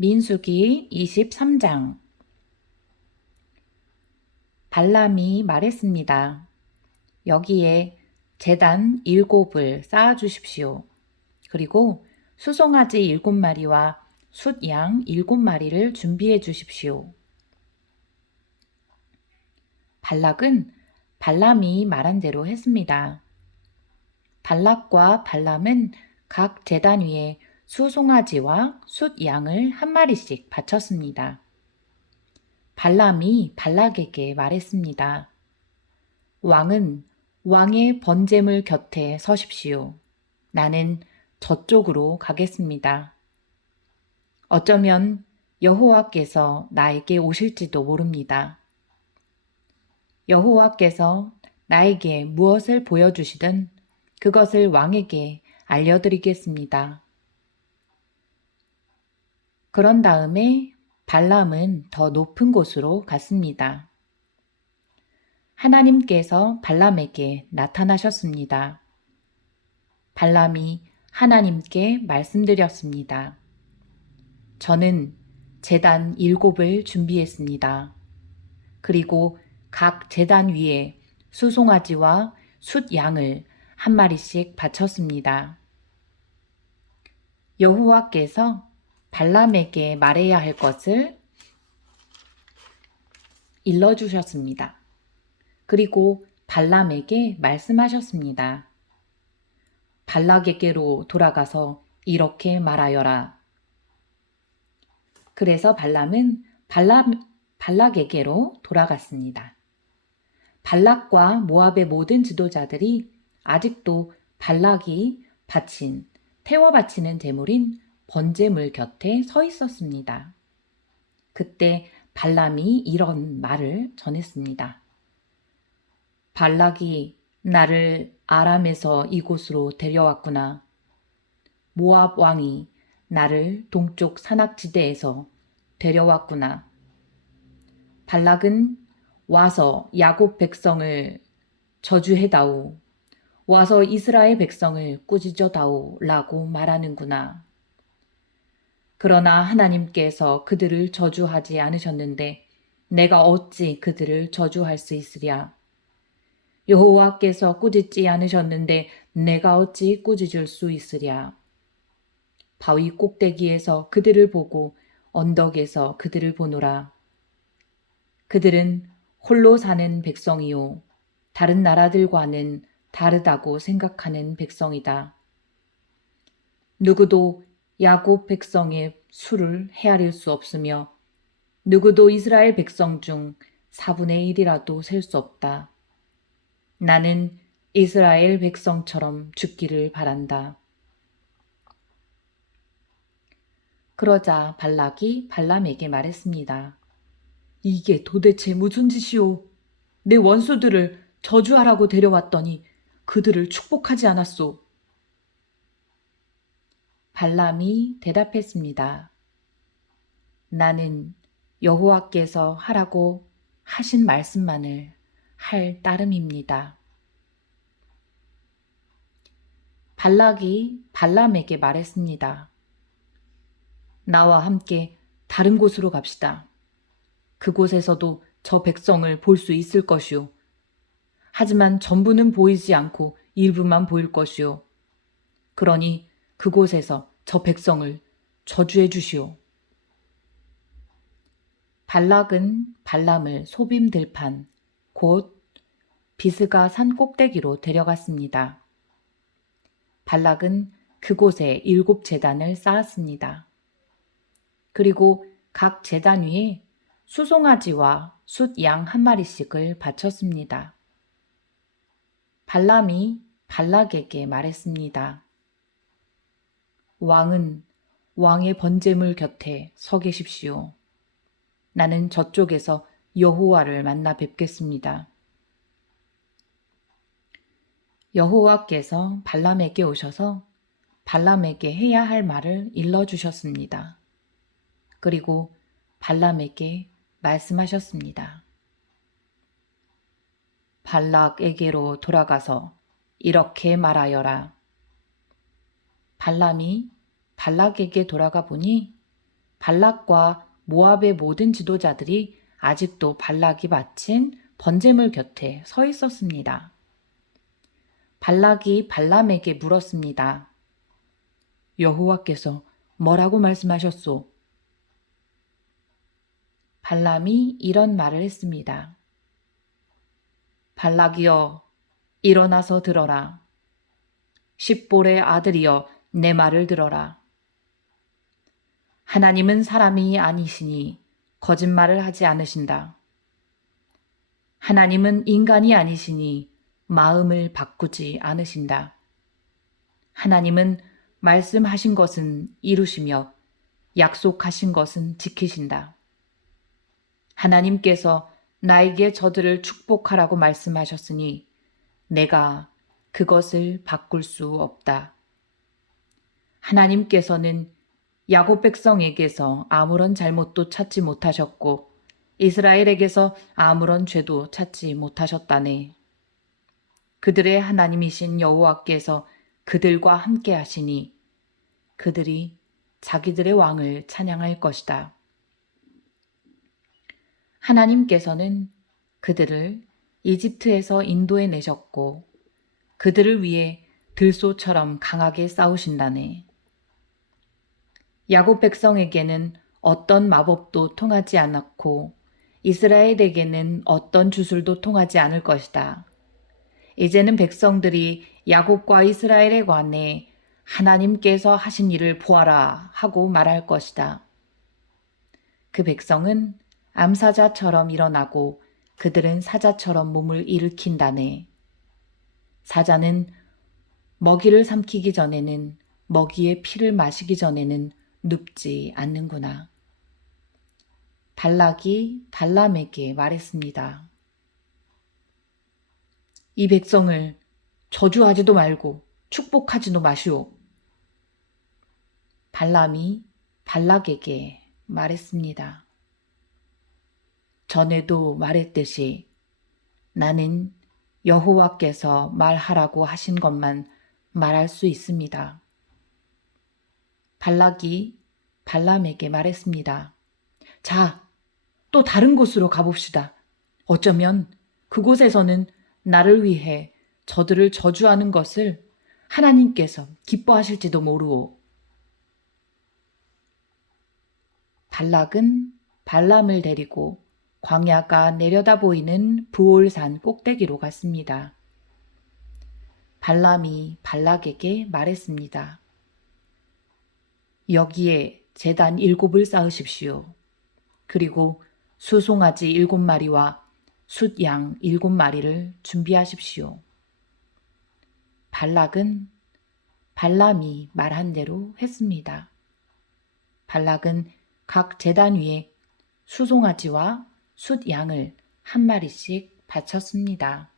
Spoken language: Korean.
민수기 23장. 발람이 말했습니다. 여기에 제단 7을 쌓아 주십시오. 그리고 수송아지 7마리와 숫양 7마리를 준비해 주십시오. 발락은 발람이 말한 대로 했습니다. 발락과 발람은 각 제단 위에 수송아지와 숫양을 한 마리씩 바쳤습니다. 발람이 발락에게 말했습니다. 왕은 왕의 번제물 곁에 서십시오. 나는 저쪽으로 가겠습니다. 어쩌면 여호와께서 나에게 오실지도 모릅니다. 여호와께서 나에게 무엇을 보여주시든 그것을 왕에게 알려드리겠습니다. 그런 다음에 발람은 더 높은 곳으로 갔습니다. 하나님께서 발람에게 나타나셨습니다. 발람이 하나님께 말씀드렸습니다. 저는 제단 7을 준비했습니다. 그리고 각 제단 위에 수송아지와 숫양을 한 마리씩 바쳤습니다. 여호와께서 발람에게 말해야 할 것을 일러주셨습니다. 그리고 발람에게 말씀하셨습니다. 발락에게로 돌아가서 이렇게 말하여라. 그래서 발람은 발락에게로 돌아갔습니다. 발락과 모압의 모든 지도자들이 아직도 발락이 태워 바치는 제물인 번제물 곁에 서 있었습니다. 그때 발람이 이런 말을 전했습니다. 발락이 나를 아람에서 이곳으로 데려왔구나. 모압 왕이 나를 동쪽 산악지대에서 데려왔구나. 발락은 와서 야곱 백성을 저주해다오. 와서 이스라엘 백성을 꾸짖어다오 라고 말하는구나. 그러나 하나님께서 그들을 저주하지 않으셨는데 내가 어찌 그들을 저주할 수 있으랴. 여호와께서 꾸짖지 않으셨는데 내가 어찌 꾸짖을 수 있으랴. 바위 꼭대기에서 그들을 보고 언덕에서 그들을 보노라. 그들은 홀로 사는 백성이요. 다른 나라들과는 다르다고 생각하는 백성이다. 누구도 야곱 백성의 수를 헤아릴 수 없으며 누구도 이스라엘 백성 중 4분의 1이라도 셀 수 없다. 나는 이스라엘 백성처럼 죽기를 바란다. 그러자 발락이 발람에게 말했습니다. 이게 도대체 무슨 짓이오? 내 원수들을 저주하라고 데려왔더니 그들을 축복하지 않았소. 발람이 대답했습니다. 나는 여호와께서 하라고 하신 말씀만을 할 따름입니다. 발락이 발람에게 말했습니다. 나와 함께 다른 곳으로 갑시다. 그곳에서도 저 백성을 볼 수 있을 것이오. 하지만 전부는 보이지 않고 일부만 보일 것이오. 그러니 그곳에서 저 백성을 저주해 주시오. 발락은 발람을 소빔 들판, 곧 비스가 산 꼭대기로 데려갔습니다. 발락은 그곳에 7 제단을 쌓았습니다. 그리고 각 제단 위에 수송아지와 숫양 한 마리씩을 바쳤습니다. 발람이 발락에게 말했습니다. 왕은 왕의 번제물 곁에 서 계십시오. 나는 저쪽에서 여호와를 만나 뵙겠습니다. 여호와께서 발람에게 오셔서 발람에게 해야 할 말을 일러주셨습니다. 그리고 발람에게 말씀하셨습니다. 발락에게로 돌아가서 이렇게 말하여라. 발람이 발락에게 돌아가 보니 발락과 모압의 모든 지도자들이 아직도 발락이 바친 번제물 곁에 서 있었습니다. 발락이 발람에게 물었습니다. 여호와께서 뭐라고 말씀하셨소? 발람이 이런 말을 했습니다. 발락이여, 일어나서 들어라. 십볼의 아들이여, 내 말을 들어라. 하나님은 사람이 아니시니 거짓말을 하지 않으신다. 하나님은 인간이 아니시니 마음을 바꾸지 않으신다. 하나님은 말씀하신 것은 이루시며 약속하신 것은 지키신다. 하나님께서 나에게 저들을 축복하라고 말씀하셨으니 내가 그것을 바꿀 수 없다. 하나님께서는 야곱 백성에게서 아무런 잘못도 찾지 못하셨고 이스라엘에게서 아무런 죄도 찾지 못하셨다네. 그들의 하나님이신 여호와께서 그들과 함께 하시니 그들이 자기들의 왕을 찬양할 것이다. 하나님께서는 그들을 이집트에서 인도해 내셨고 그들을 위해 들소처럼 강하게 싸우신다네. 야곱 백성에게는 어떤 마법도 통하지 않았고 이스라엘에게는 어떤 주술도 통하지 않을 것이다. 이제는 백성들이 야곱과 이스라엘에 관해 하나님께서 하신 일을 보아라 하고 말할 것이다. 그 백성은 암사자처럼 일어나고 그들은 사자처럼 몸을 일으킨다네. 사자는 먹이를 삼키기 전에는 먹이의 피를 마시기 전에는 눕지 않는구나. 발락이 발람에게 말했습니다. 이 백성을 저주하지도 말고 축복하지도 마시오. 발람이 발락에게 말했습니다. 전에도 말했듯이 나는 여호와께서 말하라고 하신 것만 말할 수 있습니다. 발락이 발람에게 말했습니다. 자, 또 다른 곳으로 가봅시다. 어쩌면 그곳에서는 나를 위해 저들을 저주하는 것을 하나님께서 기뻐하실지도 모르오. 발락은 발람을 데리고 광야가 내려다 보이는 브올산 꼭대기로 갔습니다. 발람이 발락에게 말했습니다. 여기에 제단 7을 쌓으십시오. 그리고 수송아지 7마리와 숫양 7마리를 준비하십시오. 발락은 발람이 말한 대로 했습니다. 발락은 각 제단 위에 수송아지와 숫양을 한 마리씩 바쳤습니다.